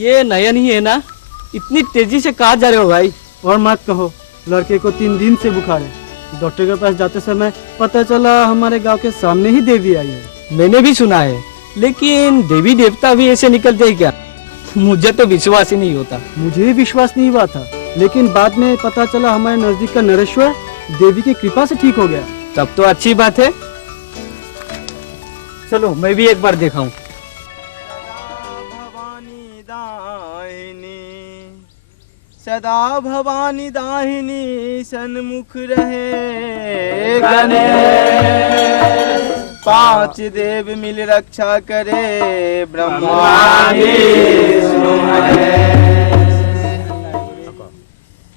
ये नयन ही है ना? इतनी तेजी से कहाँ जा रहे हो भाई? और मत कहो, लड़के को 3 दिन से बुखार है। डॉक्टर के पास जाते समय पता चला हमारे गांव के सामने ही देवी आई है। मैंने भी सुना है, लेकिन देवी देवता भी ऐसे निकलते हैं क्या? मुझे तो विश्वास ही नहीं होता। मुझे भी विश्वास नहीं हुआ था, लेकिन बाद में पता चला हमारे नजदीक का नरेश्वर देवी की कृपा से ठीक हो गया। तब तो अच्छी बात है। चलो मैं भी एक बार देखा हूँ। सदा भवानी दाहिनी सन्मुख रहे गणेश। 5 देव मिल रक्षा करे ब्रह्मा विष्णु महेश।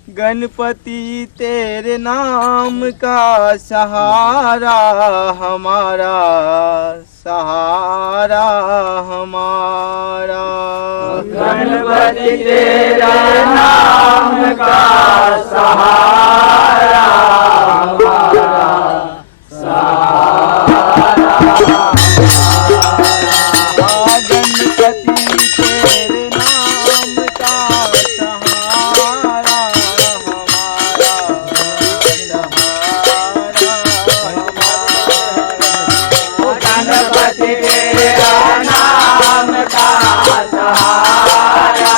गणपति तेरे नाम का सहारा हमारा, सहारा हमारा। गणपति तेरा नाम का सहारा हमारा, सहारा हमारा। गणपति तेरे नाम का सहारा हमारा, सहारा हमारा। गणपति तेरा नाम का सहारा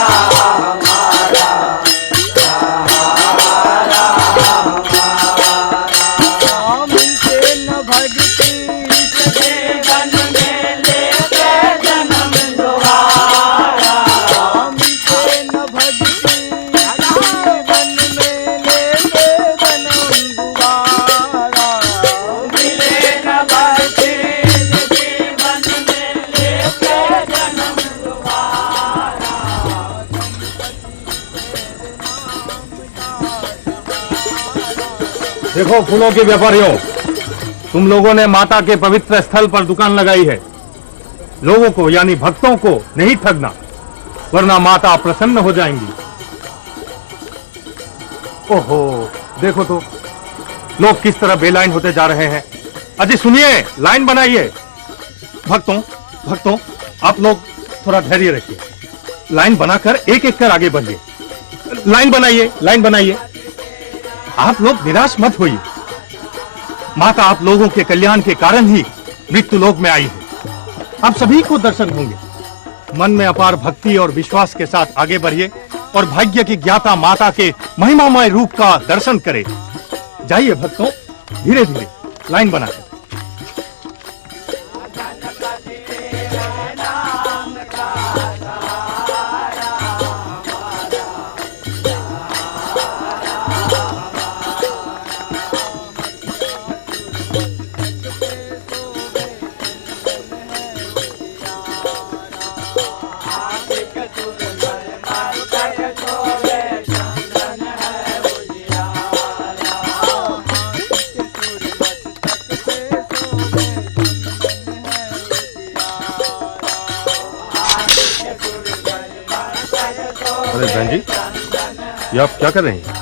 हमारा, सहारा हमारा। मिलते न भक्ति सजे वन में लेते जन्म दोबारा। मिलते न भक्ति वन में लेते जन्म दोबारा। मिले न भक्ति जीवन में लेते जन्म दोबारा। देखो फूलों के व्यापारियों, तुम लोगों ने माता के पवित्र स्थल पर दुकान लगाई है। लोगों को यानी भक्तों को नहीं ठगना, वरना माता प्रसन्न हो जाएंगी। ओहो, देखो तो लोग किस तरह बेलाइन होते जा रहे हैं। अजी सुनिए, लाइन बनाइए। भक्तों भक्तों आप लोग थोड़ा धैर्य रखिए। लाइन बनाकर एक एक कर आगे बढ़िए। लाइन बनाइए, लाइन बनाइए। आप लोग निराश मत होइए। माता आप लोगों के कल्याण के कारण ही मृत्यु लोक में आई है। आप सभी को दर्शन होंगे। मन में अपार भक्ति और विश्वास के साथ आगे बढ़िए और भाग्य की ज्ञाता माता के महिमामय रूप का दर्शन करें। जाइए भक्तों, धीरे धीरे लाइन बनाकर। अरे बहन जी, ये आप क्या कर रही हैं?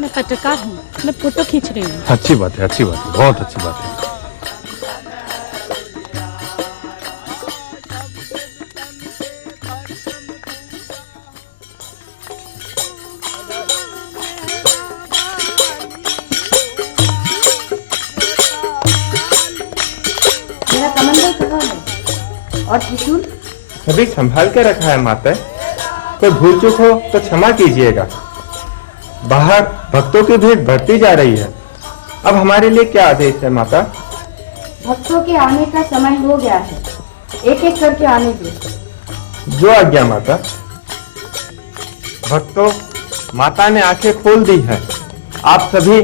मैं पत्रकार हूँ, मैं फोटो खींच रही हूँ। अच्छी बात है, अच्छी बात है, बहुत अच्छी बात है। मेरा कमंडल कहाँ है? और त्रिशूल? अभी संभाल के रखा है माता। कोई भूल चूक हो तो क्षमा कीजिएगा। बाहर भक्तों की भीड़ बढ़ती जा रही है। अब हमारे लिए क्या आदेश है माता? भक्तों के आने का समय हो गया है, एक एक करके आने दो। जो आज्ञा माता। भक्तों, माता ने आंखें खोल दी है। आप सभी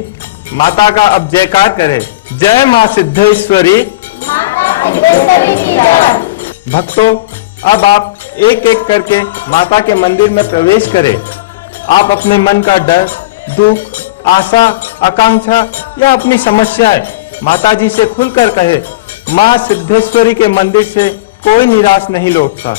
माता का अब जयकार करें। जय मां सिद्धेश्वरी। भक्तों, अब आप एक एक करके माता के मंदिर में प्रवेश करें। आप अपने मन का डर, दुख, आशा, आकांक्षा या अपनी समस्याएं माता जी से खुलकर कहे। मां सिद्धेश्वरी के मंदिर से कोई निराश नहीं लौटता।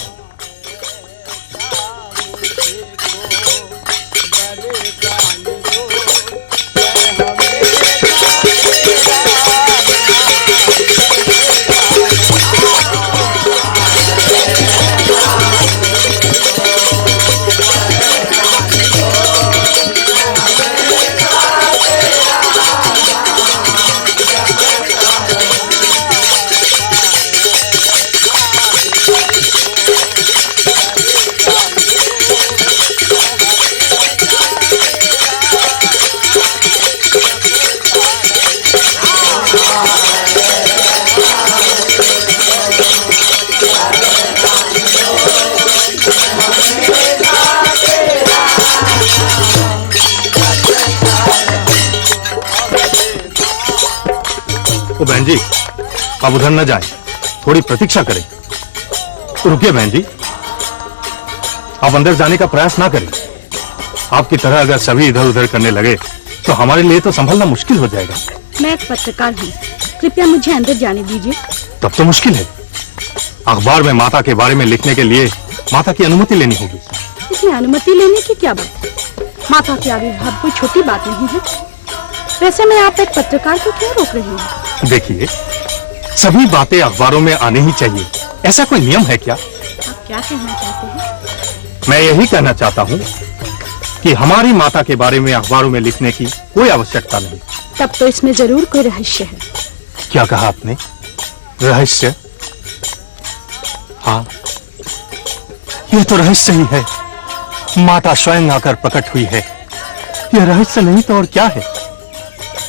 अब उधर न जाएं, थोड़ी प्रतीक्षा करें। रुकिए बहन जी, आप अंदर जाने का प्रयास ना करें। आपकी तरह अगर सभी इधर उधर करने लगे तो हमारे लिए तो संभलना मुश्किल हो जाएगा। मैं एक पत्रकार हूँ, कृपया मुझे अंदर जाने दीजिए। तब तो मुश्किल है। अखबार में माता के बारे में लिखने के लिए माता की अनुमति लेनी होगी। इसमें अनुमति लेने की क्या बात है? माता के आविर्भाव कोई छोटी बात नहीं है। वैसे में आप एक पत्रकार को क्यों रोक रहे हैं? देखिए, सभी बातें अखबारों में आने ही चाहिए, ऐसा कोई नियम है क्या? आप क्या कहना चाहते हैं? मैं यही कहना चाहता हूँ कि हमारी माता के बारे में अखबारों में लिखने की कोई आवश्यकता नहीं। तब तो इसमें जरूर कोई रहस्य है। क्या कहा आपने? रहस्य? हाँ, ये तो रहस्य ही है। माता स्वयं आकर प्रकट हुई है। यह रहस्य नहीं तो और क्या है?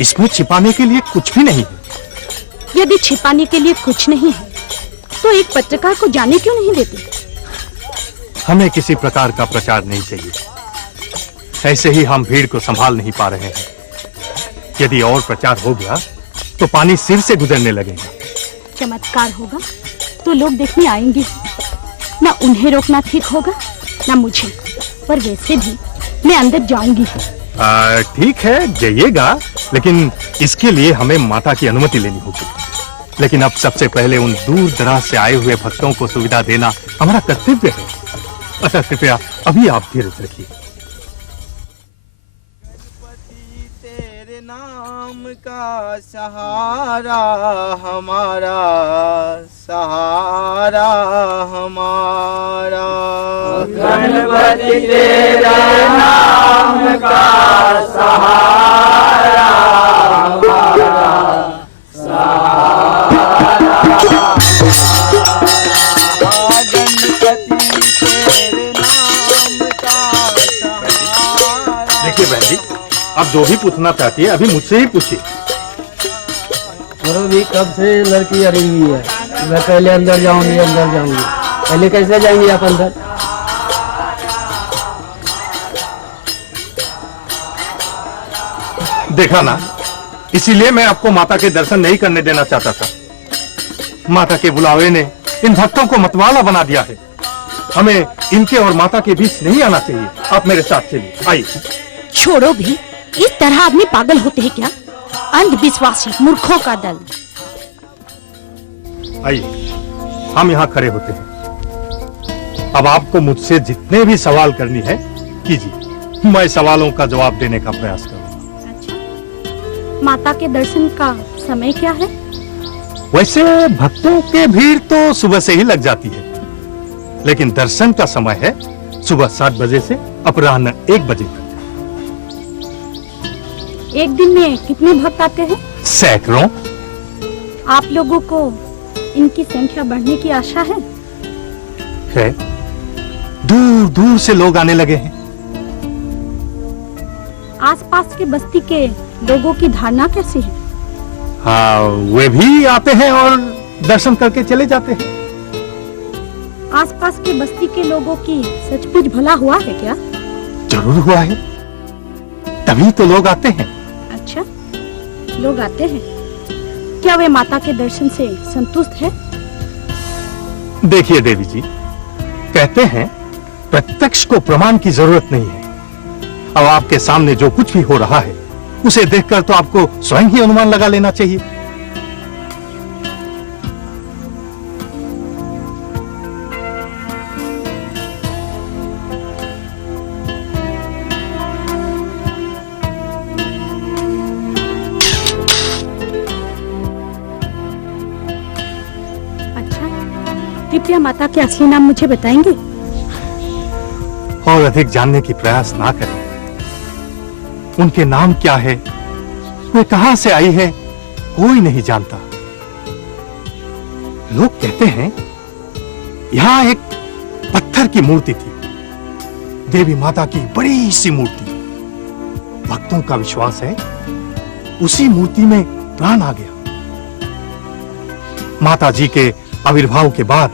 इसमें छिपाने के लिए कुछ भी नहीं है। यदि छिपाने के लिए कुछ नहीं है तो एक पत्रकार को जाने क्यों नहीं देते? हमें किसी प्रकार का प्रचार नहीं चाहिए। ऐसे ही हम भीड़ को संभाल नहीं पा रहे हैं। यदि और प्रचार हो गया तो पानी सिर से गुजरने लगेगा। चमत्कार होगा तो लोग देखने आएंगे। ना उन्हें रोकना ठीक होगा ना मुझे। पर वैसे भी मैं अंदर जाऊंगी। ठीक है, जाइएगा, लेकिन इसके लिए हमें माता की अनुमति लेनी होगी। लेकिन अब सबसे पहले उन दूर दराज से आए हुए भक्तों को सुविधा देना हमारा कर्तव्य है। अतः कृपया अभी आप धीरज रखिए। तेरे नाम का सहारा हमारा, सहारा हमारा। गणपति तेरा नाम का सहारा हमारा, सहारा। गणपति तेरे नाम का सहारा। देखिए बहन जी, आप जो भी पूछना चाहती है अभी मुझसे ही पूछिए। और भी कब से लड़की अड़ी हुई है। मैं पहले अंदर जाऊंगी, अंदर जाऊंगी। पहले कैसे जाएंगे आप अंदर? देखा ना, इसीलिए मैं आपको माता के दर्शन नहीं करने देना चाहता था। माता के बुलावे ने इन भक्तों को मतवाला बना दिया है। हमें इनके और माता के बीच नहीं आना चाहिए। आप मेरे साथ चलिए, आइए। छोड़ो भी, इस तरह आदमी पागल होते हैं क्या? अंधविश्वासी मूर्खों का दल। आइए, हम यहाँ खड़े होते हैं। अब आपको मुझसे जितने भी सवाल करनी है कीजिए। मैं सवालों का जवाब देने का प्रयास करूंगा। अच्छा, माता के दर्शन का समय क्या है? वैसे भक्तों के भीड़ तो सुबह से ही लग जाती है, लेकिन दर्शन का समय है सुबह 7 बजे से अपराह्न 1 बजे तक। एक दिन में कितने भक्त आते हैं? सैकड़ों। आप लोगों को इनकी संख्या बढ़ने की आशा है? है, दूर दूर से लोग आने लगे हैं। आसपास के बस्ती के लोगों की धारणा कैसी है? हाँ, वे भी आते हैं और दर्शन करके चले जाते हैं। आसपास के बस्ती के लोगों की सचमुच भला हुआ है क्या? जरूर हुआ है, तभी तो लोग आते हैं। अच्छा, लोग आते हैं। क्या वे माता के दर्शन से संतुष्ट है? देखिए देवी जी, कहते हैं प्रत्यक्ष को प्रमाण की जरूरत नहीं है। अब आपके सामने जो कुछ भी हो रहा है उसे देखकर तो आपको स्वयं ही अनुमान लगा लेना चाहिए। अच्छा, कृपया माता के असली नाम मुझे बताएंगे? और अधिक जानने की प्रयास ना करें। उनके नाम क्या है, वे कहां से आई है, कोई नहीं जानता। लोग कहते हैं यहां एक पत्थर की मूर्ति थी, देवी माता की बड़ी सी मूर्ति। भक्तों का विश्वास है उसी मूर्ति में प्राण आ गया। माता जी के आविर्भाव के बाद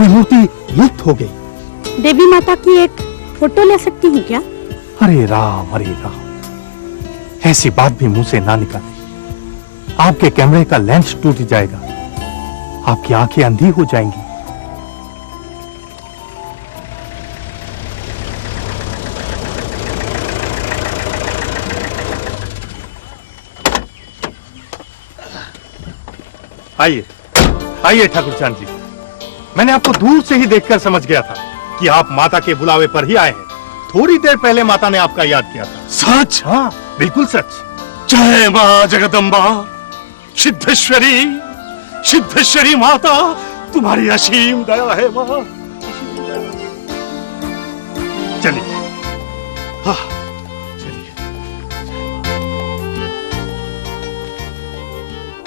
वह मूर्ति लुप्त हो गई। देवी माता की एक फोटो ले सकती हूँ क्या? हरे राम, हरे राम, ऐसी बात भी मुंह से ना निकाले। आपके कैमरे का लेंस टूट जाएगा। आपकी आंखें अंधी हो जाएंगी। आइए आइए ठाकुर चांद जी, मैंने आपको दूर से ही देखकर समझ गया था कि आप माता के बुलावे पर ही आए हैं। थोड़ी देर पहले माता ने आपका याद किया था। सच? हाँ बिल्कुल सच। जय मां जगदम्बा, सिद्धेश्वरी, सिद्धेश्वरी माता, तुम्हारी असीम दया है मां। चलिए हाँ,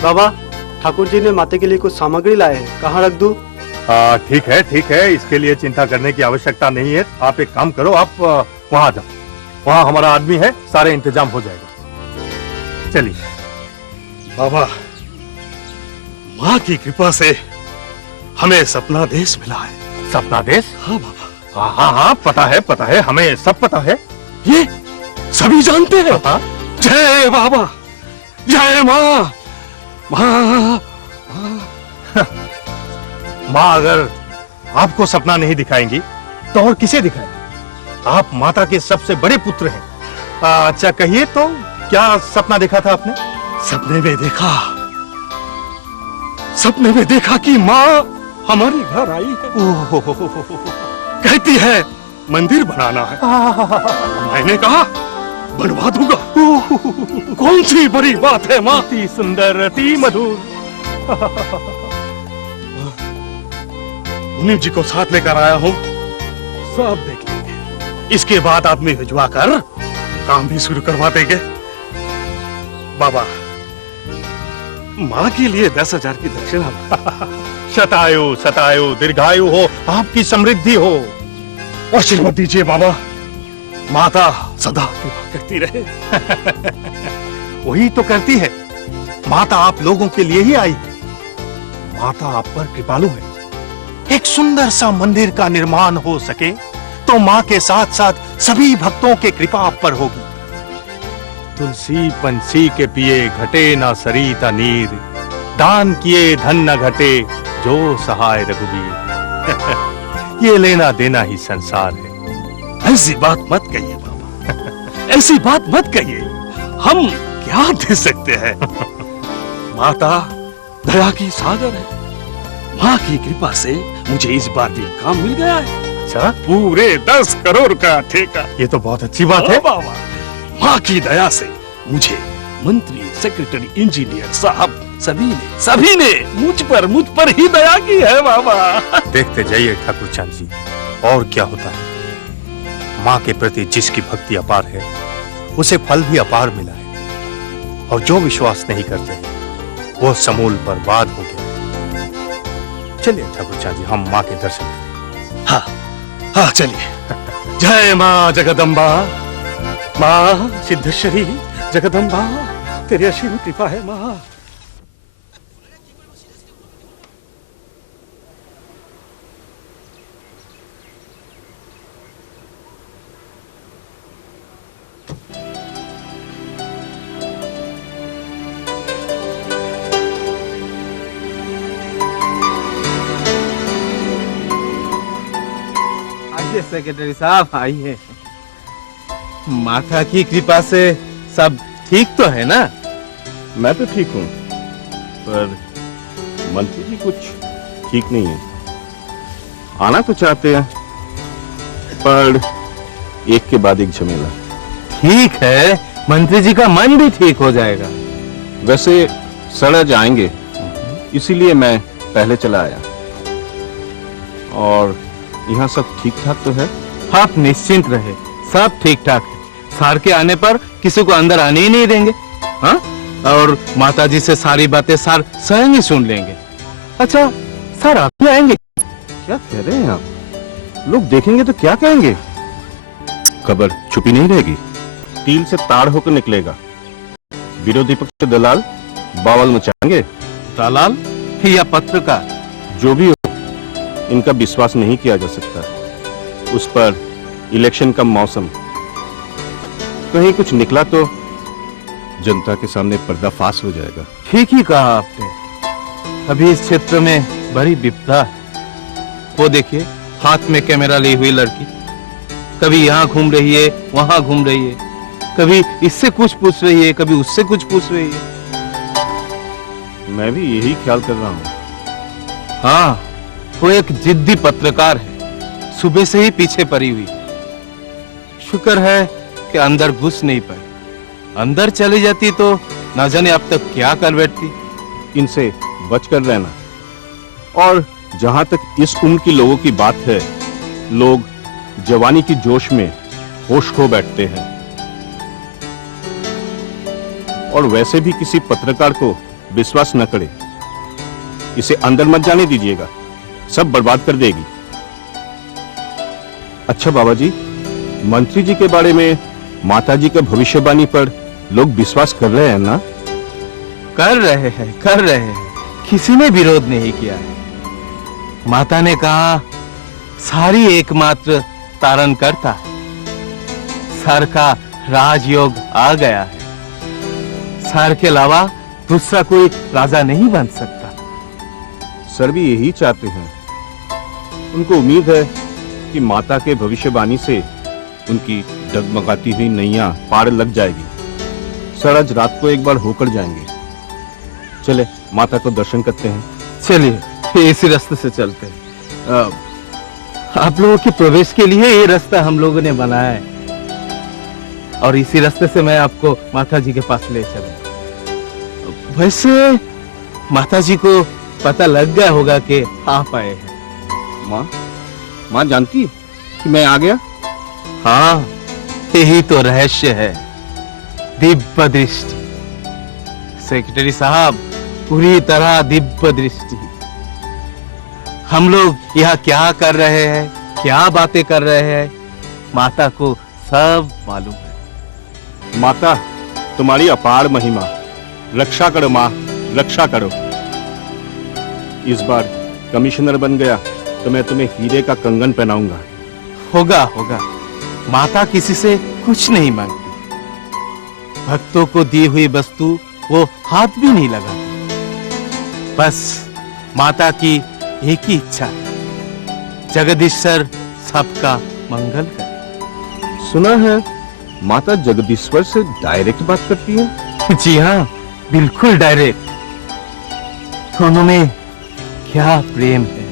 बाबा, ठाकुर जी ने माता के लिए कुछ सामग्री लाए हैं, कहाँ रख दूं? ठीक है, इसके लिए चिंता करने की आवश्यकता नहीं है। आप एक काम करो, आप वहां जाओ, वहां हमारा आदमी है, सारे इंतजाम हो जाएगा। चलिए बाबा, माँ की कृपा से हमें सपना देश मिला है। सपना देश? हाँ बाबा। हाँ, पता है, हमें सब पता है। ये सभी जानते हैं। हाँ। जय बाबा, जय माँ। माँ, माँ अगर आपको सपना नहीं दिखाएंगी तो और किसे दिखाएंगी? आप माता के सबसे बड़े पुत्र हैं। अच्छा कहिए तो, क्या सपना देखा था आपने? सपने में देखा कि माँ हमारे घर आई है। कहती है मंदिर बनाना है। मैंने कहा बनवा दूंगा। कौन सी बड़ी बात है माँ? अति सुंदर, अति मधुर। मुनीम जी को साथ लेकर आया हूँ, सब देख लेंगे। इसके बाद आदमी भिजवा कर काम भी शुरू करवा देंगे। बाबा, माँ के लिए 10,000 की दक्षिणा। शतायु शतायु दीर्घायु हो, आपकी समृद्धि हो। आशीर्वाद दीजिए बाबा, माता सदा कृपा करती रहे। वही तो करती है, माता आप लोगों के लिए ही आई है। माता आप पर कृपालु है। एक सुंदर सा मंदिर का निर्माण हो सके तो माँ के साथ साथ सभी भक्तों की कृपा आप पर होगी। तुलसी पंछी के पिए घटे ना सरिता नीर, दान किए धन न घटे जो सहाय रघुबीर। ये लेना देना ही संसार है। ऐसी बात मत कहिए बाबा, ऐसी बात मत कहिए। हम क्या दे सकते हैं? माता दया की सागर है। माँ की कृपा से मुझे इस बार भी काम मिल गया है। अच्छा, पूरे 10 करोड़ का ठेका। ये तो बहुत अच्छी बात है। बाबा, माँ की दया से मुझे मंत्री, सेक्रेटरी, इंजीनियर साहब सभी ने मुझ पर ही दया की है बाबा। देखते जाइए ठाकुर चांद जी, और क्या होता है। माँ के प्रति जिसकी भक्ति अपार है उसे फल भी अपार मिला है, और जो विश्वास नहीं करते वो समूल बर्बाद हो गया। चलिए ठाकुर चांद जी, हम माँ के दर्शन करें। हाँ चलिए। जय माँ जगदम्बा, माँ सिद्धेश्वरी जगदम्बा, तेरी असीम कृपा है माँ। आइए सेक्रेटरी साहब, आइए। माता की कृपा से सब ठीक तो है ना? मैं तो ठीक हूँ, पर मंत्री जी कुछ ठीक नहीं है। आना तो चाहते हैं, पर एक के बाद एक झमेला। ठीक है, मंत्री जी का मन भी ठीक हो जाएगा। वैसे सड़ जाएंगे, इसीलिए मैं पहले चला आया। और यहाँ सब ठीक ठाक तो है? आप निश्चिंत रहे, सब ठीक ठाक है। सार के आने पर किसी को अंदर आने ही नहीं देंगे। हाँ, और माता जी से सारी बातें सार स्वयं ही सुन लेंगे। अच्छा, सर आप भी आएंगे? क्या कह रहे हैं आप? लोग देखेंगे तो क्या कहेंगे? खबर छुपी नहीं रहेगी, टील से ताड़ होकर निकलेगा। विरोधी पक्ष के दलाल बावल मचाएंगे। दलाल या पत्रकार, जो भी हो, इनका विश्वास नहीं किया जा सकता। उस पर इलेक्शन का मौसम, कहीं कुछ निकला तो जनता के सामने पर्दाफाश हो जाएगा। ठीक ही कहा आपने। अभी इस क्षेत्र में बड़ी विपदा है। वो देखिए, हाथ में कैमरा ली हुई लड़की कभी यहाँ घूम रही है, वहां घूम रही है, कभी इससे कुछ पूछ रही है, कभी उससे कुछ पूछ रही है। मैं भी यही ख्याल कर रहा हूँ। हाँ, वो एक जिद्दी पत्रकार है, सुबह से ही पीछे पड़ी हुई है। शुक्र है कि अंदर घुस नहीं पाई, अंदर चली जाती तो ना जाने अब तक क्या कर बैठती। इनसे बचकर रहना। और जहां तक इस उम्र की लोगों की बात है, लोग जवानी की जोश में होश खो बैठते हैं। और वैसे भी किसी पत्रकार को विश्वास न करे। इसे अंदर मत जाने दीजिएगा, सब बर्बाद कर देगी। अच्छा बाबा जी, मंत्री जी के बारे में माता जी के भविष्यवाणी पर लोग विश्वास कर रहे हैं ना? कर रहे हैं, कर रहे हैं, किसी ने विरोध नहीं किया है। माता ने कहा सारी एकमात्र तारण करता है, सर का राजयोग आ गया है, सर के अलावा दूसरा कोई राजा नहीं बन सकता। सर भी यही चाहते हैं। उनको उम्मीद है कि माता के भविष्यवाणी से उनकी डगमगाती हुई नैया पार लग जाएगी। सर आज रात को एक बार होकर जाएंगे। चले माता को दर्शन करते हैं। चलिए इसी रास्ते से चलते हैं। आप लोगों के प्रवेश के लिए ये रास्ता हम लोगों ने बनाया है और इसी रास्ते से मैं आपको माता जी के पास ले चलूं। वैसे माता जी को पता लग गया होगा कि आप आए हैं। माँ जानती है कि मैं आ गया? हाँ, यही तो रहस्य है, दिव्य दृष्टि। सेक्रेटरी साहब, पूरी तरह दिव्य दृष्टि। हम लोग यहाँ क्या कर रहे हैं, क्या बातें कर रहे हैं, माता को सब मालूम है। माता, तुम्हारी अपार महिमा, रक्षा करो माँ, रक्षा करो। इस बार कमिश्नर बन गया तो मैं तुम्हें हीरे का कंगन पहनाऊंगा। होगा होगा, माता किसी से कुछ नहीं मांगती। भक्तों को दी हुई वस्तु वो हाथ भी नहीं लगाती। बस माता की एक ही इच्छा है, जगदीश्वर सबका मंगल करे। सुना है माता जगदीश्वर से डायरेक्ट बात करती है? जी हाँ, बिल्कुल डायरेक्ट। दोनों में क्या प्रेम है।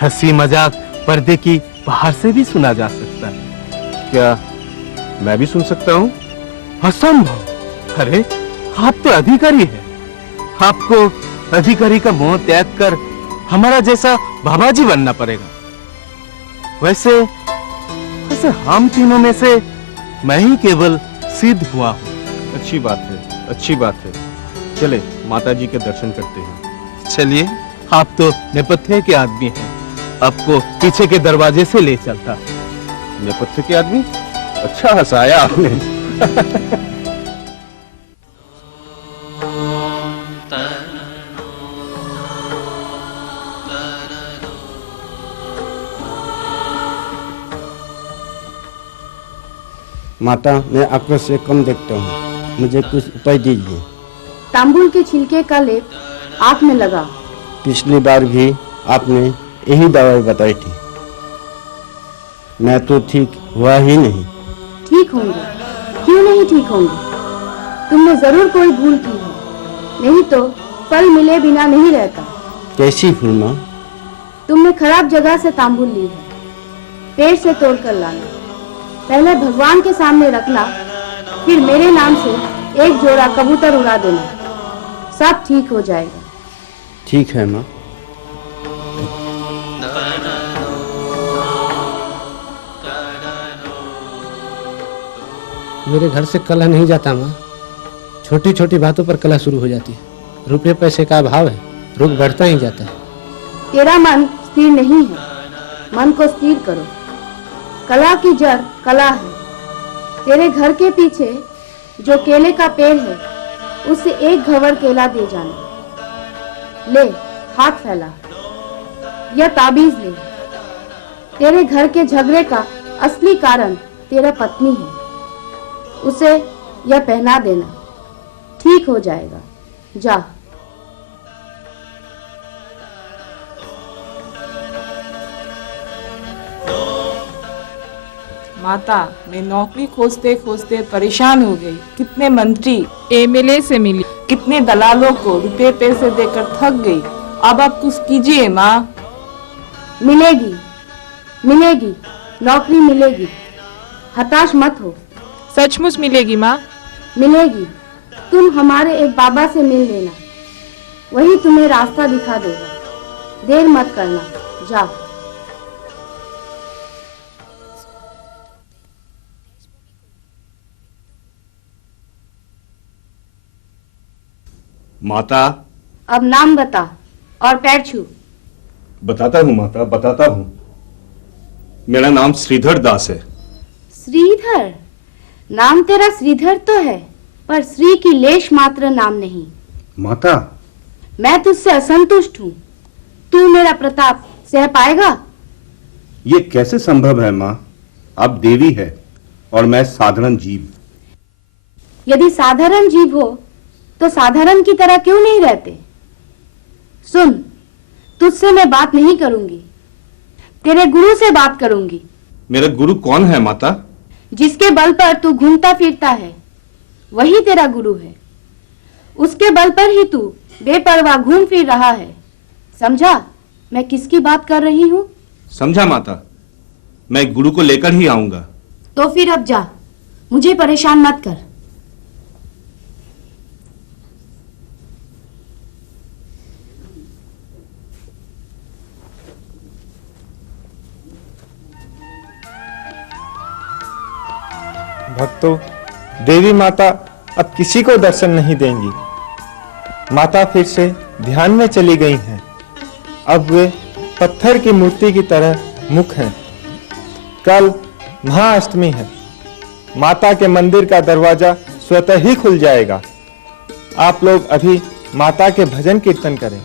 हंसी मजाक पर्दे की बाहर से भी सुना जा सकता है। क्या मैं भी सुन सकता हूँ? असंभव। अरे आप तो अधिकारी हैं, आपको अधिकारी का मोह त्याग कर हमारा जैसा बाबा जी बनना पड़ेगा। वैसे हम तीनों में से मैं ही केवल सिद्ध हुआ हूँ। अच्छी बात है, अच्छी बात है। चले माता जी के दर्शन करते हैं। चलिए, आप तो नेपथ्य के आदमी हैं, आपको पीछे के दरवाजे से ले चलता। नेपथ्य के आदमी? अच्छा हंसाया आपने। माता, मैं आंखों से कम देखता हूँ, मुझे कुछ उपाय दीजिए। तांबुल के छिलके का लेप आँख में लगा। पिछली बार भी आपने यही दवाई बताई थी, मैं तो ठीक हुआ ही नहीं। ठीक होंगे, क्यों नहीं ठीक होंगे? तुमने जरूर कोई भूल की है, नहीं तो फल मिले बिना नहीं रहता। कैसी भूल माँ? तुमने खराब जगह से तांबुल ली है। पेड़ से तोड़कर लाना, पहले भगवान के सामने रखना, फिर मेरे नाम से एक जोड़ा कबूतर उड़ा देना, सब ठीक हो जाएगा। ठीक है माँ। मेरे घर से कलह नहीं जाता माँ, छोटी छोटी बातों पर कलह शुरू हो जाती है। रुपये पैसे का अभाव है, रुक बढ़ता ही जाता है। तेरा मन स्थिर नहीं है, मन को स्थिर करो। कला की जड़ कला है। तेरे घर के पीछे जो केले का पेड़ है, उससे एक घवर केला दे जाना। ले, हाथ फैला, यह ताबीज ले। तेरे घर के झगड़े का असली कारण तेरा पत्नी है, उसे यह पहना देना, ठीक हो जाएगा। जा। माता, मैं नौकरी खोजते खोजते परेशान हो गई। कितने मंत्री एमएलए से मिली, कितने दलालों को रुपए पैसे देकर थक गई। अब आप कुछ कीजिए माँ। मिलेगी, मिलेगी, नौकरी मिलेगी, हताश मत हो। सचमुच मिलेगी माँ? मिलेगी। तुम हमारे एक बाबा से मिल लेना, वही तुम्हें रास्ता दिखा देगा। देर मत करना, जाओ। माता। अब नाम बता और पैर छू। बताता हूँ माता, बताता हूँ। मेरा नाम श्रीधर दास है। श्रीधर? नाम तेरा श्रीधर तो है, पर श्री की लेश मात्र नाम नहीं। माता, मैं तुझसे असंतुष्ट हूँ। तू मेरा प्रताप सह पाएगा? ये कैसे संभव है माँ? आप देवी है और मैं साधारण जीव। यदि साधारण जीव हो तो साधारण की तरह क्यों नहीं रहते? सुन, तुझसे मैं बात नहीं करूंगी, तेरे गुरु से बात करूंगी। मेरा गुरु कौन है माता? जिसके बल पर तू घूमता फिरता है, वही तेरा गुरु है। उसके बल पर ही तू बेपरवाह घूम फिर रहा है। समझा मैं किसकी बात कर रही हूँ? समझा माता, मैं गुरु को लेकर ही आऊंगा। तो फिर अब जा, मुझे परेशान मत कर। भक्तों, देवी माता अब किसी को दर्शन नहीं देंगी। माता फिर से ध्यान में चली गई हैं। अब वे पत्थर की मूर्ति की तरह मुख हैं। कल महाअष्टमी है। माता के मंदिर का दरवाजा स्वतः ही खुल जाएगा। आप लोग अभी माता के भजन कीर्तन करें।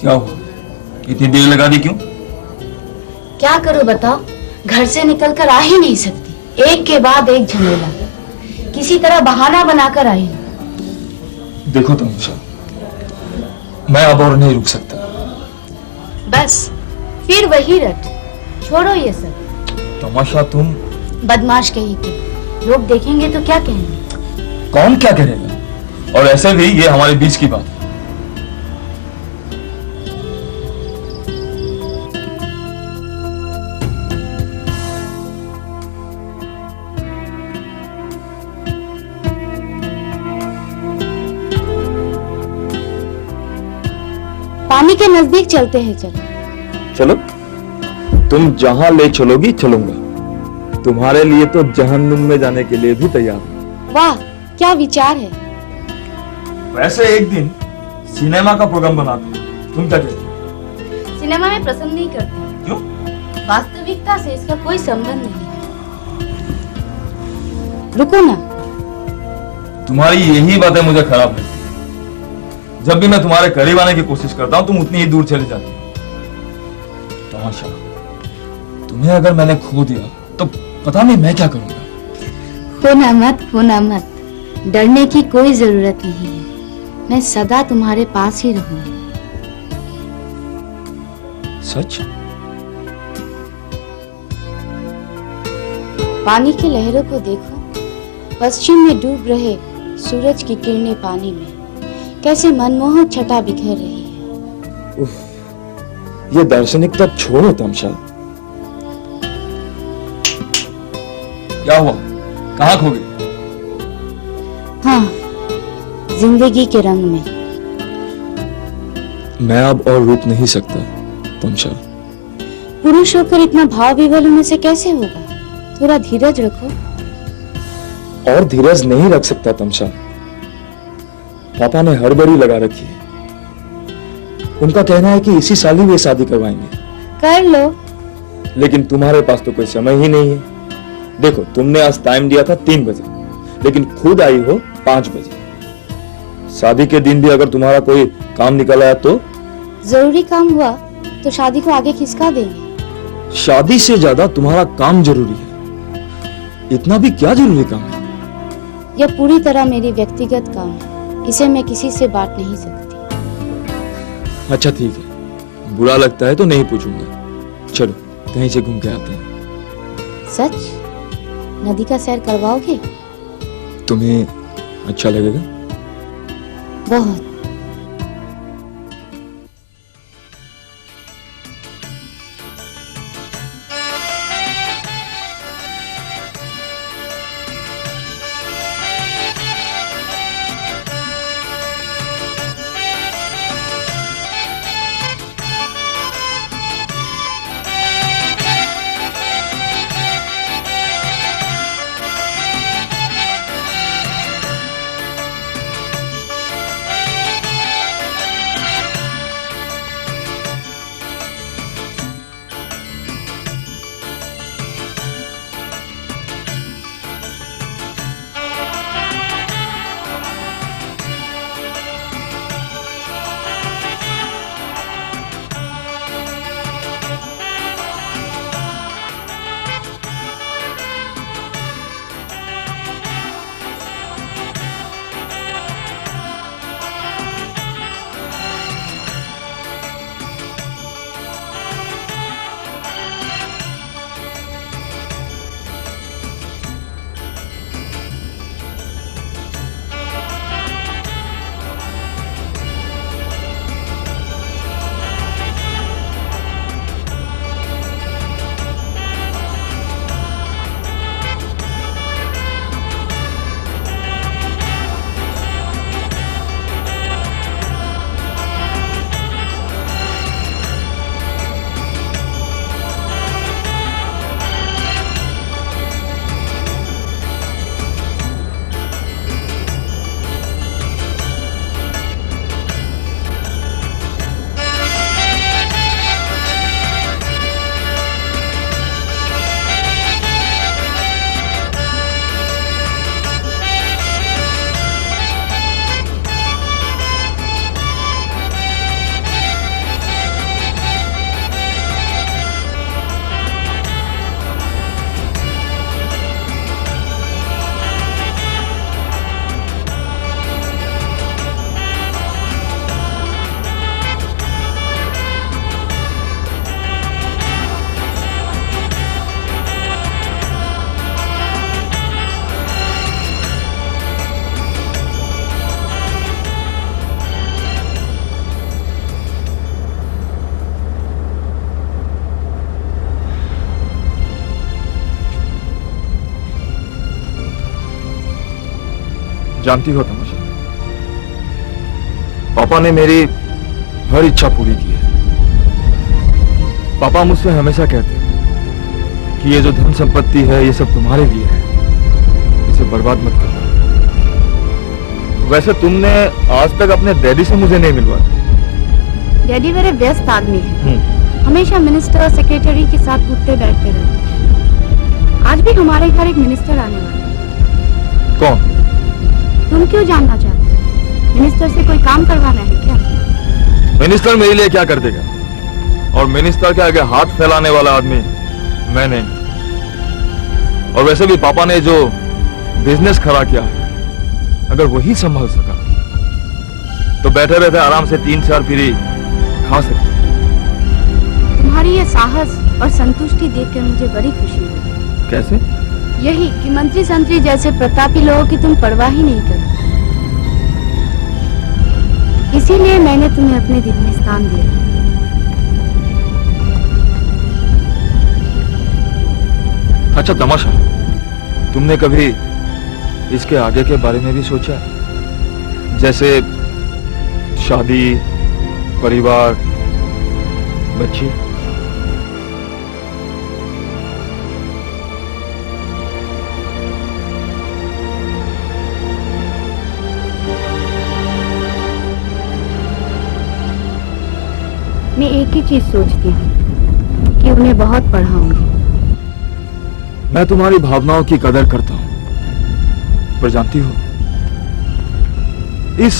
क्या हुआ? इतनी देर लगा दी क्यों? क्या करूं बताओ, घर से निकलकर आ ही नहीं सकती, एक के बाद एक झमेला, किसी तरह बहाना बनाकर आई हूं। देखो तमाशा, मैं अब और नहीं रुक सकता। बस फिर वही रट, छोड़ो ये सब। तमाशा तुम बदमाश कहीं के, लोग देखेंगे तो क्या कहेंगे? कौन क्या करेगा? और ऐसे भी ये हमारे बीच की बात है। पानी के नजदीक चलते हैं, चलो। चलो, तुम जहां ले चलोगी चलूंगा। तुम्हारे लिए तो जहन्नुम में जाने के लिए भी तैयार हूं। वाह, क्या विचार है। वैसे एक दिन सिनेमा का प्रोग्राम बनाते हैं, तुम क्या कहते हो? सिनेमा में पसंद नहीं करते। क्यों? वास्तविकता से इसका कोई संबंध नहीं है। रुको ना। तुम्हारी यही बातें मुझे खराब लगती हैं। जब भी मैं तुम्हारे करीब आने की कोशिश करता हूं, तुम उतनी ही दूर चली जाती हो। तमाशा, तुम्हें अगर मैंने खो दिया तो पता नहीं मैं क्या करूंगा। खोना मत, डरने की कोई जरूरत नहीं है। मैं सदा तुम्हारे पास ही रहूंगी। सच? पानी की लहरों को देखो, पश्चिम में डूब रहे सूरज की किरणें पानी में कैसे मनमोहक छटा बिखर रही है। ये दार्शनिकता छोड़ो तमशा। क्या हुआ? कहाँ खो गई? हाँ, जिंदगी के रंग में। मैं अब और रुक नहीं सकता तमशा। पुरुष होकर इतना भाव विवल होने से कैसे होगा? थोड़ा धीरज रखो। और धीरज नहीं रख सकता तमशा। पापा ने हड़बड़ी लगा रखी है। उनका कहना है कि इसी साल ही वे शादी करवाएंगे। कर लो। लेकिन तुम्हारे पास तो कोई समय ही नहीं है। देखो, तुमने आज टाइम दिया था 3 बजे, लेकिन खुद आई हो 5 बजे। शादी के दिन भी अगर तुम्हारा कोई काम निकल आया तो? जरूरी काम हुआ तो शादी को आगे खिसका देंगे। शादी से ज्यादा तुम्हारा काम जरूरी है। इतना भी क्या जरूरी काम है? यह पूरी तरह मेरी व्यक्तिगत काम है, इसे मैं किसी से बांट नहीं सकती। अच्छा ठीक है, बुरा लगता है तो नहीं पूछूंगा। चलो कहीं से घूम के आते हैं। सच? नदी का सैर करवाओगे? तुम्हें अच्छा लगेगा? बहुत। जानती हो तमाशा, पापा ने मेरी हर इच्छा पूरी की है। पापा मुझसे हमेशा कहते हैं कि ये जो धन संपत्ति है ये सब तुम्हारे लिए है, इसे बर्बाद मत करना। वैसे तुमने आज तक अपने डैडी से मुझे नहीं मिलवाया। डैडी मेरे व्यस्त आदमी है, हमेशा मिनिस्टर और सेक्रेटरी के साथ उठते बैठते रहते हैं। आज भी हमारे घर एक मिनिस्टर आने वाला है। कौन? तुम क्यों जानना चाहते हो? मिनिस्टर से कोई काम करवाना है क्या? मिनिस्टर मेरे लिए क्या कर देगा? और मिनिस्टर के आगे हाथ फैलाने वाला आदमी मैं नहीं। और वैसे भी पापा ने जो बिजनेस खड़ा किया है, अगर वही संभाल सका तो बैठे बैठे आराम से 3-4 पीढ़ी खा सकते। तुम्हारी ये साहस और संतुष्टि देखकर मुझे बड़ी खुशी हुई। कैसे? यही कि मंत्री संतरी जैसे प्रतापी लोगों की तुम परवाह ही नहीं करते। इसीलिए मैंने तुम्हें अपने दिल में स्थान दिया। अच्छा तमाशा, तुमने कभी इसके आगे के बारे में भी सोचा? जैसे शादी, परिवार, बच्चे? मैं एक ही चीज सोचती हूँ कि उन्हें बहुत पढ़ाऊंगी। मैं तुम्हारी भावनाओं की कदर करता हूं, पर जानती हो, इस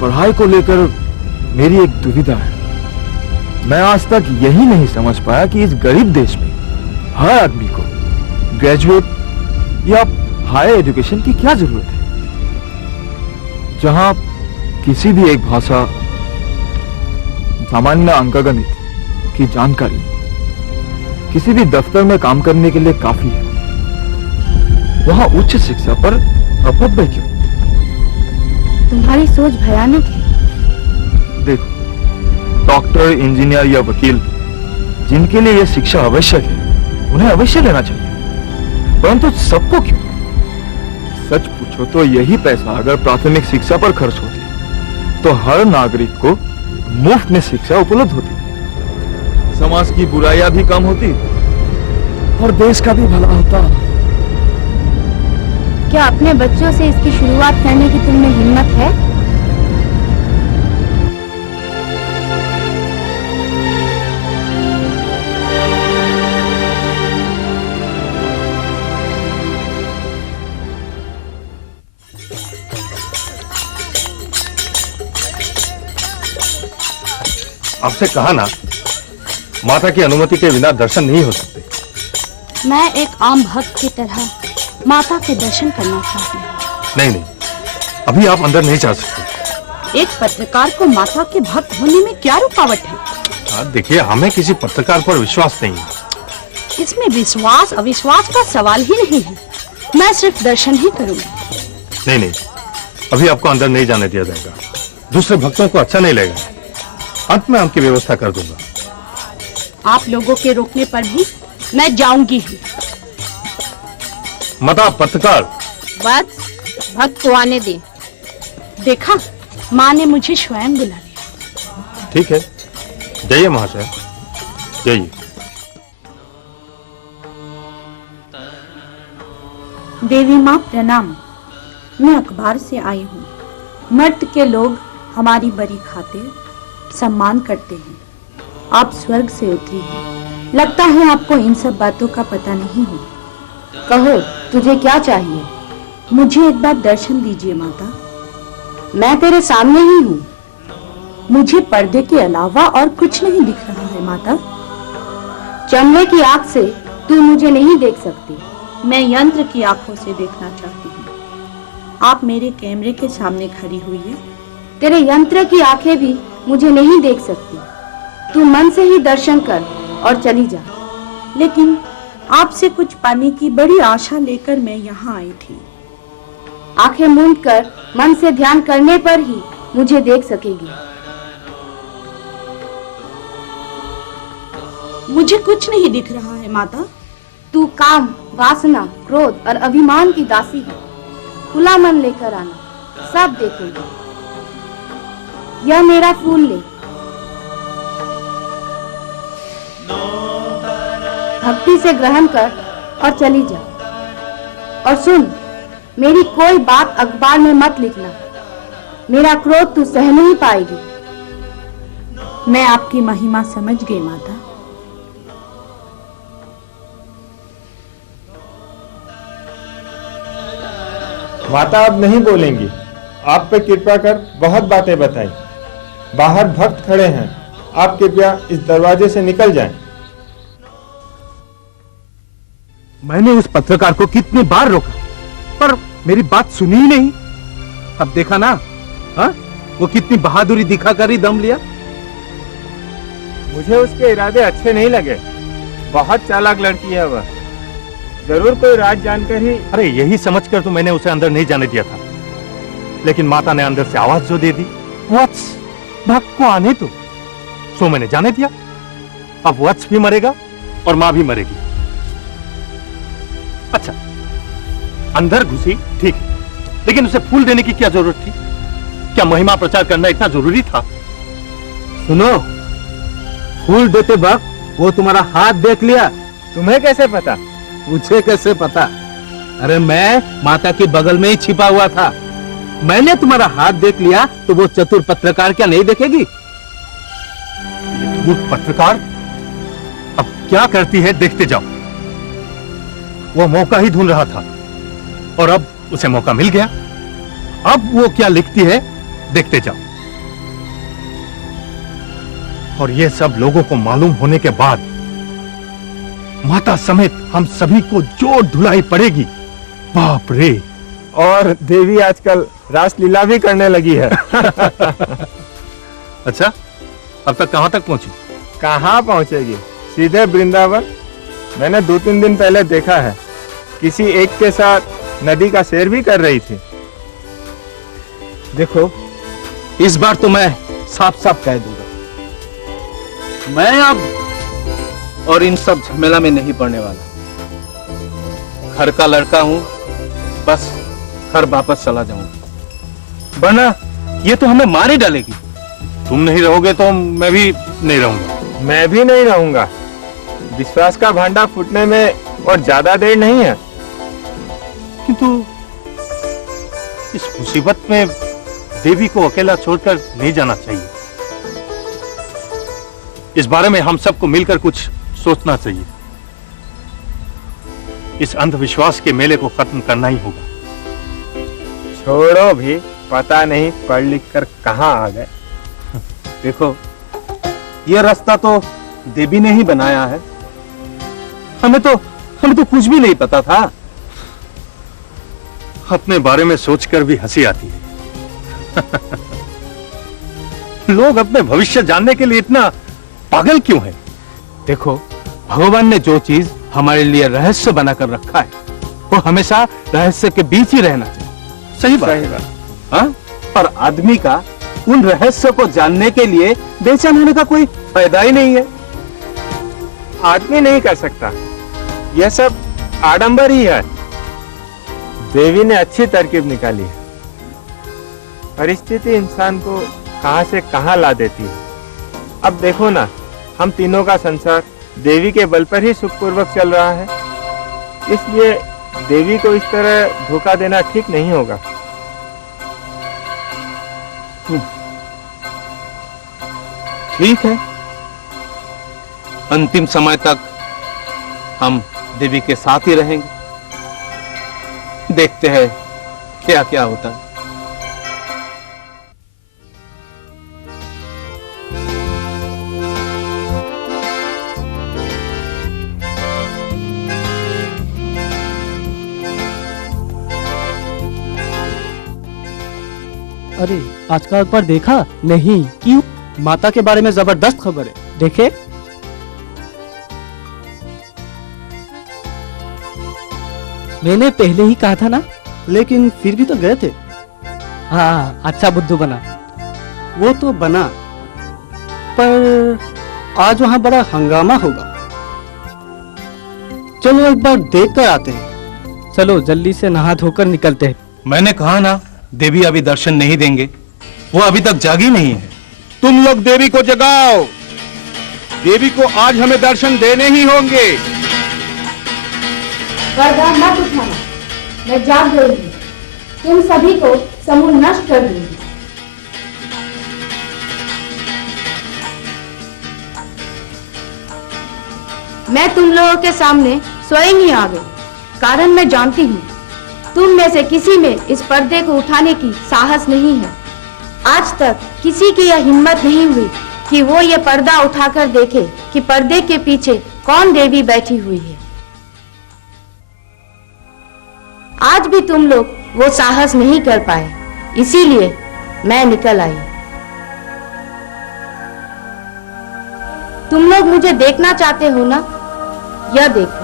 पढ़ाई को लेकर मेरी एक दुविधा है। मैं आज तक यही नहीं समझ पाया कि इस गरीब देश में हर आदमी को ग्रेजुएट या हायर एजुकेशन की क्या जरूरत है, जहां किसी भी एक भाषा, सामान्य अंकगणित की जानकारी किसी भी दफ्तर में काम करने के लिए काफी है। वहां उच्च शिक्षा पर अपव्यय क्यों? तुम्हारी सोच भयानक है। देखो, डॉक्टर, इंजीनियर या वकील जिनके लिए यह शिक्षा आवश्यक है, उन्हें अवश्य लेना चाहिए, परंतु सबको क्यों? सच पूछो तो यही पैसा अगर प्राथमिक शिक्षा पर खर्च होती तो हर नागरिक को मुफ्त में शिक्षा उपलब्ध होती, समाज की बुराइयां भी कम होती और देश का भी भला होता। क्या अपने बच्चों से इसकी शुरुआत करने की तुम में हिम्मत है? आपसे कहा ना, माता की अनुमति के बिना दर्शन नहीं हो सकते। मैं एक आम भक्त की तरह माता के दर्शन करना चाहती हूँ। नहीं नहीं, अभी आप अंदर नहीं जा सकते। एक पत्रकार को माता के भक्त होने में क्या रुकावट है? देखिए, हमें किसी पत्रकार पर विश्वास नहीं है। इसमें विश्वास अविश्वास का सवाल ही नहीं है। मैं सिर्फ दर्शन ही करूंगी। नहीं नहीं, अभी आपको अंदर नहीं जाने दिया जाएगा। दूसरे भक्तों को अच्छा नहीं लगेगा। अंत में आपकी व्यवस्था कर दूंगा। आप लोगों के रोकने पर भी मैं जाऊंगी ही। मता पत्रकार, बस भक्त को आने दे। देखा, माँ ने मुझे स्वयं बुला लिया। ठीक है, जाइए महाशय, जाइए। देवी माँ प्रणाम। मैं अखबार से आई हूँ। मर्द के लोग हमारी बड़ी खातिर सम्मान करते हैं। आप स्वर्ग से उतरी हैं। लगता है आपको इन सब बातों का पता नहीं है। कहो, तुझे क्या चाहिए? मुझे एक बार दर्शन दीजिए माता। मैं तेरे सामने ही हूँ। मुझे पर्दे के अलावा और कुछ नहीं दिख रहा है माता। चमड़े की आंख से तू मुझे नहीं देख सकती। मैं यंत्र की आंखों से देखना चाहती हूँ। आप मेरे कैमरे के सामने खड़ी हुई है। तेरे यंत्र की आंखें भी मुझे नहीं देख सकती। तू मन से ही दर्शन कर और चली जा। लेकिन आपसे कुछ पाने की बड़ी आशा लेकर मैं यहाँ आई थी। आंखें मूंद कर मन से ध्यान करने पर ही मुझे देख सकेगी। मुझे कुछ नहीं दिख रहा है माता। तू काम, वासना, क्रोध और अभिमान की दासी है। खुला मन लेकर आना, सब देखूंगा। यह मेरा फूल ले, भक्ति से ग्रहण कर और चली जा। और सुन, मेरी कोई बात अखबार में मत लिखना, मेरा क्रोध तू सह नहीं पाएगी। मैं आपकी महिमा समझ गई माता। माता अब नहीं बोलेंगी। आप पे कृपा कर बहुत बातें बताई। बाहर भक्त खड़े हैं, आप कृपया इस दरवाजे से निकल जाएं। मैंने उस पत्रकार को कितनी बार रोका, पर मेरी बात सुनी ही नहीं। अब देखा ना, हाँ? वो कितनी बहादुरी दिखाकर ही दम लिया। मुझे उसके इरादे अच्छे नहीं लगे। बहुत चालाक लड़की है वह, जरूर कोई राज जानकर ही। अरे यही समझकर तो मैंने उसे अंदर नहीं जाने दिया था, लेकिन माता ने अंदर से आवाज जो दे दी, वत्स भक्त को आने दो, सो मैंने जाने दिया। अब वत्स भी मरेगा और मां भी मरेगी। अच्छा, अंदर घुसी ठीक है, लेकिन उसे फूल देने की क्या जरूरत थी? क्या महिमा प्रचार करना इतना जरूरी था? सुनो, फूल देते वक्त वो तुम्हारा हाथ देख लिया। तुम्हें कैसे पता? मुझे कैसे पता? अरे मैं माता के बगल में ही छिपा हुआ था। मैंने तुम्हारा हाथ देख लिया तो वो चतुर पत्रकार क्या नहीं देखेगी? वो पत्रकार अब क्या करती है देखते जाओ। वो मौका ही ढूंढ रहा था और अब उसे मौका मिल गया। अब वो क्या लिखती है देखते जाओ। और ये सब लोगों को मालूम होने के बाद माता समेत हम सभी को जो धुलाई पड़ेगी। बाप रे! और देवी आजकल रासलीला भी करने लगी है। अच्छा, अब तक कहां तक पहुंची? कहां पहुंचेगी, सीधे वृंदावन। मैंने 2-3 दिन पहले देखा है, किसी एक के साथ नदी का सैर भी कर रही थी। देखो, इस बार तो मैं साफ साफ कह दूंगा, मैं अब और इन सब झमेला में नहीं पड़ने वाला। घर का लड़का हूं, बस घर वापस चला जाऊंगा, वरना ये तो हमें मार ही डालेगी। तुम नहीं रहोगे तो मैं भी नहीं रहूंगा। मैं भी नहीं रहूंगा। विश्वास का भांडा फूटने में और ज्यादा देर नहीं है। किंतु इस मुसीबत में देवी को अकेला छोड़कर नहीं जाना चाहिए। इस बारे में हम सबको मिलकर कुछ सोचना चाहिए। इस अंधविश्वास के मेले को खत्म करना ही होगा। छोड़ो भी, पता नहीं पढ़ लिख कर कहां आ गए। देखो, ये रास्ता तो देवी ने ही बनाया है। हमें तो कुछ भी नहीं पता था। अपने बारे में सोचकर भी हंसी आती है। लोग अपने भविष्य जानने के लिए इतना पागल क्यों हैं? देखो, भगवान ने जो चीज हमारे लिए रहस्य बनाकर रखा है, वो हमेशा रहस्य के बीच ही रहना चाहिए। सही बात है। हाँ? पर आदमी का उन रहस्य को जानने के लिए बेचैन होने का कोई फायदा ही नहीं है। आदमी नहीं कर सकता, यह सब आडंबर ही है। देवी ने अच्छी तरकीब निकाली है। परिस्थिति इंसान को कहां से कहां ला देती है। अब देखो ना, हम तीनों का संसार देवी के बल पर ही सुखपूर्वक चल रहा है। इसलिए देवी को इस तरह धोखा देना ठीक नहीं होगा। ठीक है, अंतिम समय तक हम देवी के साथ ही रहेंगे। देखते हैं क्या क्या होता है। अरे आज का अखबार देखा? नहीं, क्यों? माता के बारे में जबरदस्त खबर है, देखे? मैंने पहले ही कहा था ना। लेकिन फिर भी तो गए थे। हाँ, अच्छा बुद्धू बना। वो तो बना, पर आज वहां बड़ा हंगामा होगा। चलो एक बार देख कर आते हैं। चलो जल्दी से नहा धोकर निकलते हैं। मैंने कहा ना, देवी अभी दर्शन नहीं देंगे, वो अभी तक जागी नहीं है। तुम लोग देवी को जगाओ। देवी को आज हमें दर्शन देने ही होंगे। पर्दा मत उठाना, मैं जाग गई हूँ। तुम सभी को समूह नष्ट कर दूंगी। मैं तुम लोगों के सामने स्वयं ही आ गई, कारण मैं जानती हूँ तुम में से किसी में इस पर्दे को उठाने की साहस नहीं है। आज तक किसी की यह हिम्मत नहीं हुई कि वो ये पर्दा उठाकर देखे कि पर्दे के पीछे कौन देवी बैठी हुई है। आज भी तुम लोग वो साहस नहीं कर पाए, इसीलिए मैं निकल आई। तुम लोग मुझे देखना चाहते हो ना? यह देखो।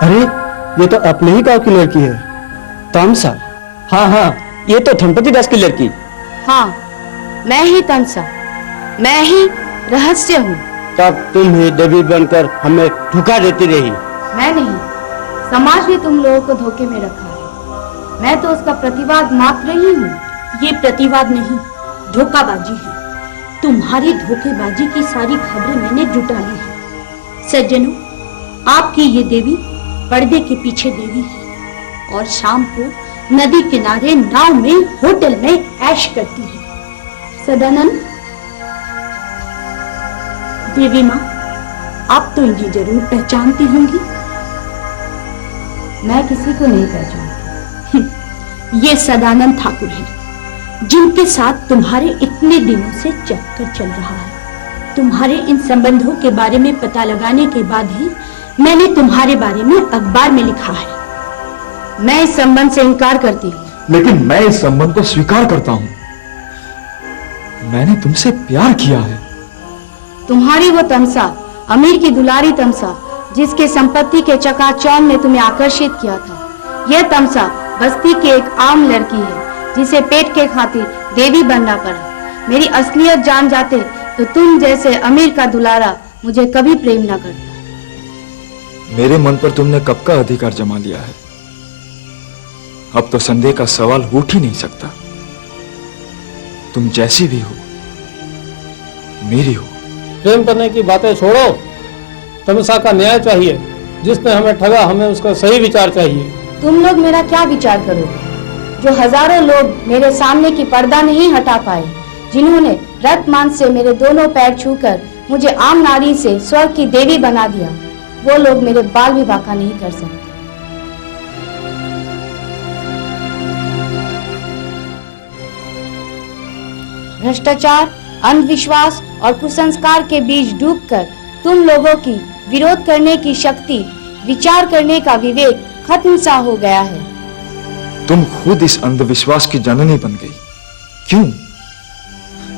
अरे ये तो अपने ही गांव की लड़की है, तामसा। हाँ हाँ, ये तो धनपति दास की लड़की। हाँ, मैं ही तमसा, मैं ही रहस्य हूँ। तब तुम ही देवी बनकर हमें धोखा देती रही। मैं नहीं, समाज ने तुम लोगों को धोखे में रखा है। मैं तो उसका प्रतिवाद मात्र ही हूँ। ये प्रतिवाद नहीं, धोखाबाजी है। तुम्हारी धोखेबाजी की सारी खबरें मैंने जुटा ली है। सज्जनों, आपकी ये देवी पर्दे के पीछे देवी है और शाम को नदी किनारे नाव में होटल में ऐश करती है। सदानंद, देवी माँ, आप तो इन्हें जरूर पहचानती होंगी। मैं किसी को नहीं पहचानती। ये सदानंद ठाकुर है, जिनके साथ तुम्हारे इतने दिनों से चक्कर चल रहा है। तुम्हारे इन संबंधों के बारे में पता लगाने के बाद ही मैंने तुम्हारे बारे में अखबार में लिखा है। मैं इस संबंध से इनकार करती हूँ। लेकिन मैं इस संबंध को स्वीकार करता हूं। मैंने तुमसे प्यार किया है। तुम्हारी वो तमसा, अमीर की दुलारी तमसा, जिसके संपत्ति के चकाचौंध ने तुम्हें आकर्षित किया था, यह तमसा बस्ती की एक आम लड़की है, जिसे पेट के खातिर देवी बनना पड़ा। मेरी असलियत जान जाते तो तुम जैसे अमीर का दुलारा मुझे कभी प्रेम न करता। मेरे मन पर तुमने कब का अधिकार जमा लिया है। अब तो संदेह का सवाल उठ ही नहीं सकता। तुम जैसी भी हो, मेरी हो। प्रेम करने की बातें छोड़ो, तमसा का न्याय चाहिए। जिसने हमें ठगा, हमें उसका सही विचार चाहिए। तुम लोग मेरा क्या विचार करोगे, जो हजारों लोग मेरे सामने की पर्दा नहीं हटा पाए, जिन्होंने रक्त मांस से मेरे दोनों पैर छूकर मुझे आम नारी से स्वर्ग की देवी बना दिया, वो लोग मेरे बाल विवाह का नहीं कर सकते। भ्रष्टाचार, अंधविश्वास और कुसंस्कार के बीच डूबकर तुम लोगों की विरोध करने की शक्ति, विचार करने का विवेक खत्म सा हो गया है। तुम खुद इस अंधविश्वास की जननी बन गई। क्यों?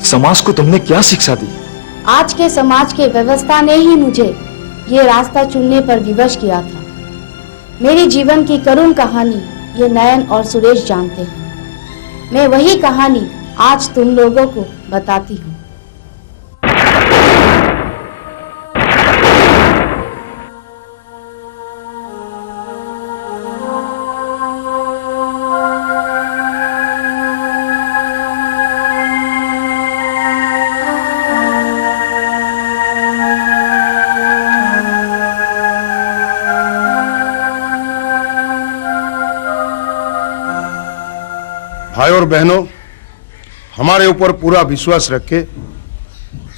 समाज को तुमने क्या शिक्षा दी? आज के समाज के व्यवस्था ने ही मुझे ये रास्ता चुनने पर विवश किया था। मेरे जीवन की करुण कहानी ये नयन और सुरेश जानते हैं। मैं वही कहानी आज तुम लोगों को बताती हूँ। भाई और बहनों, हमारे ऊपर पूरा विश्वास रखे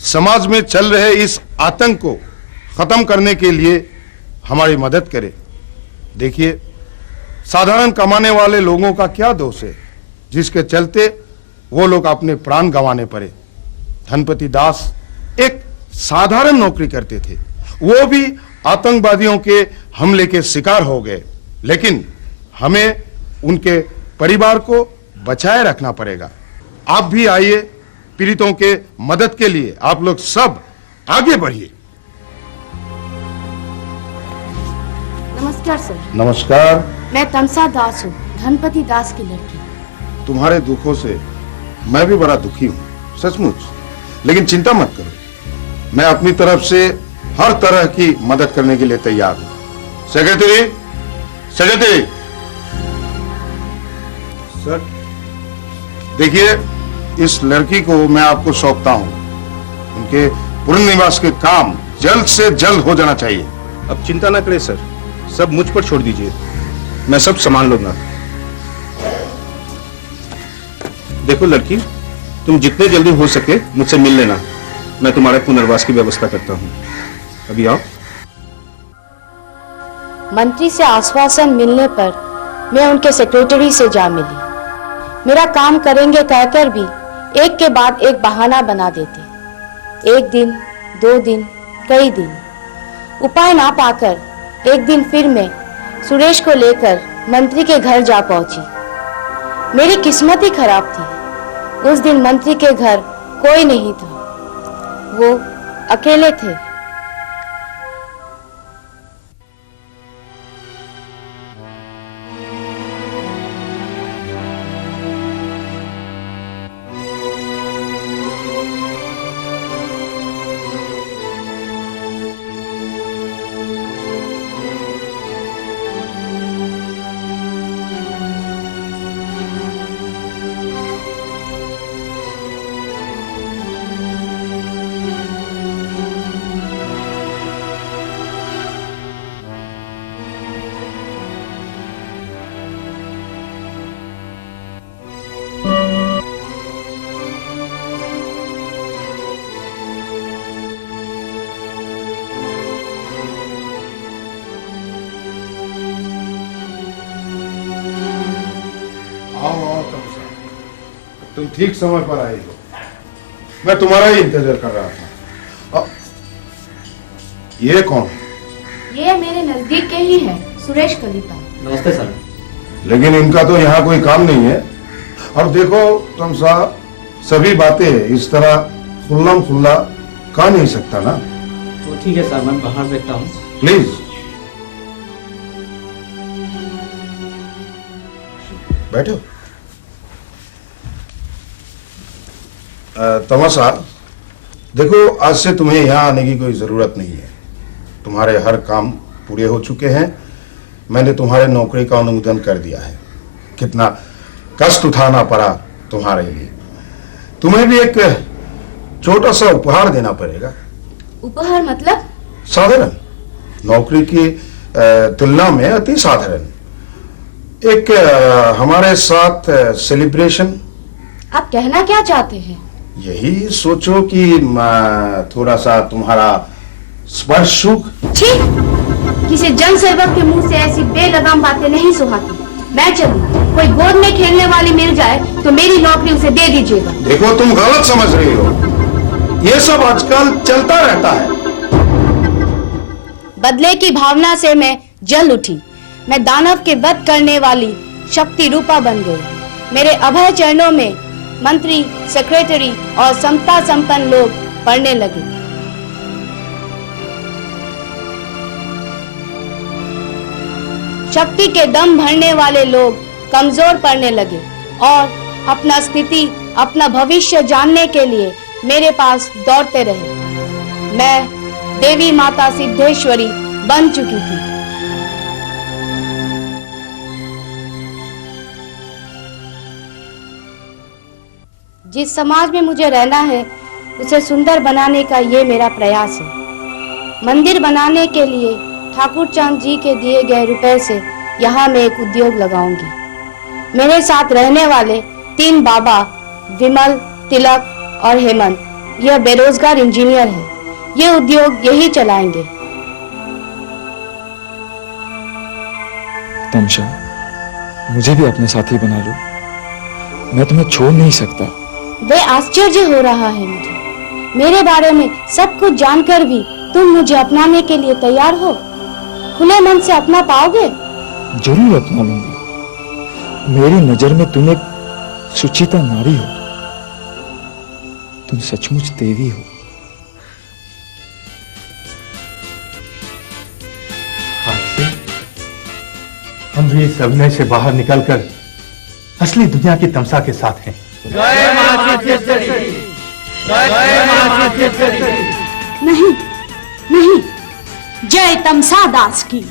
समाज में चल रहे इस आतंक को खत्म करने के लिए हमारी मदद करें। देखिए, साधारण कमाने वाले लोगों का क्या दोष है जिसके चलते वो लोग अपने प्राण गंवाने पड़े। धनपति दास एक साधारण नौकरी करते थे, वो भी आतंकवादियों के हमले के शिकार हो गए, लेकिन हमें उनके परिवार को बचाए रखना पड़ेगा। आप भी आइए, पीड़ितों के मदद के लिए आप लोग सब आगे बढ़िए। नमस्कार सर। नमस्कार। मैं तमसा दास हूँ, धनपति दास की लड़की। तुम्हारे दुखों से मैं भी बड़ा दुखी हूँ। सचमुच। लेकिन चिंता मत करो, मैं अपनी तरफ से हर तरह की मदद करने के लिए तैयार हूं। सेक्रेटरी, सेक्रेटरी सर, देखिए इस लड़की को मैं आपको सौंपता हूं। उनके पुनर्निवास के काम जल्द से जल्द हो जाना चाहिए। अब चिंता ना करें सर, सब मुझ पर छोड़ दीजिए, मैं सब संभाल लूंगा। देखो लड़की, तुम जितने जल्दी हो सके मुझसे मिल लेना, मैं तुम्हारे पुनर्वास की व्यवस्था करता हूँ। अभी आओ। मंत्री से आश्वासन मिलने पर मैं उनके सेक्रेटरी से जा मिली। मेरा काम करेंगे कहकर भी एक के बाद एक बहाना बना देते। एक दिन, 2 दिन, कई दिन। उपाय ना पाकर एक दिन फिर मैं सुरेश को लेकर मंत्री के घर जा पहुंची। मेरी किस्मत ही खराब थी। उस दिन मंत्री के घर कोई नहीं था, वो अकेले थे। तुम ठीक समय पर आई हो, मैं तुम्हारा ही इंतजार कर रहा था। ये कौन? ये मेरे नजदीक के ही है, सुरेश कलिता। नमस्ते सर। लेकिन इनका तो यहाँ कोई काम नहीं है। और देखो तुम साहब, सभी बातें इस तरह खुल्लम खुल्ला कह नहीं सकता ना। तो ठीक है सर, मैं बाहर देखता हूँ। प्लीज बैठो। तमाशा, देखो आज से तुम्हें यहाँ आने की कोई जरूरत नहीं है। तुम्हारे हर काम पूरे हो चुके हैं। मैंने तुम्हारे नौकरी का अनुमोदन कर दिया है। कितना कष्ट उठाना पड़ा तुम्हारे लिए। तुम्हें भी एक छोटा सा उपहार देना पड़ेगा। उपहार मतलब? साधारण, नौकरी की तुलना में अति साधारण। एक हमारे साथ सेलिब्रेशन। आप कहना क्या चाहते हैं? यही सोचो कि थोड़ा सा तुम्हारा स्पर्श सुख। छी, किसी जन सेवक के मुंह से ऐसी बेलगाम बातें नहीं सुहाती। मैं चलूं, कोई गोद में खेलने वाली मिल जाए तो मेरी नौकरी उसे दे दीजिएगा। देखो तुम गलत समझ रही हो, ये सब आजकल चलता रहता है। बदले की भावना से मैं जल उठी। मैं दानव के वध करने वाली शक्ति रूपा बन गई। मेरे अभय चरणों में मंत्री, सेक्रेटरी और समता संपन्न लोग पढ़ने लगे। शक्ति के दम भरने वाले लोग कमजोर पड़ने लगे और अपना स्थिति, अपना भविष्य जानने के लिए मेरे पास दौड़ते रहे। मैं देवी माता सिद्धेश्वरी बन चुकी थी। जिस समाज में मुझे रहना है उसे सुंदर बनाने का ये मेरा प्रयास है। मंदिर बनाने के लिए ठाकुर चांद जी के दिए गए रुपए से यहाँ मैं एक उद्योग लगाऊंगी। मेरे साथ रहने वाले 3 बाबा, विमल, तिलक और हेमंत, यह बेरोजगार इंजीनियर हैं। ये उद्योग यही चलाएंगे। तमशा, मुझे भी अपने साथी बना लो, मैं तुम्हें छोड़ नहीं सकता। वे आश्चर्य हो रहा है मुझे। मेरे बारे में सब कुछ जानकर भी तुम मुझे अपनाने के लिए तैयार हो? खुले मन से अपना पाओगे? जरूर अपना लूंगा। मेरी नजर में तुम एक सुचिता नारी हो। तुम सचमुच देवी हो। आज से हम भी इस अभिनय से बाहर निकलकर असली दुनिया की तमसा के साथ हैं। जय मां सिद्धेश्वरी। नहीं नहीं, जय तमसा दास की।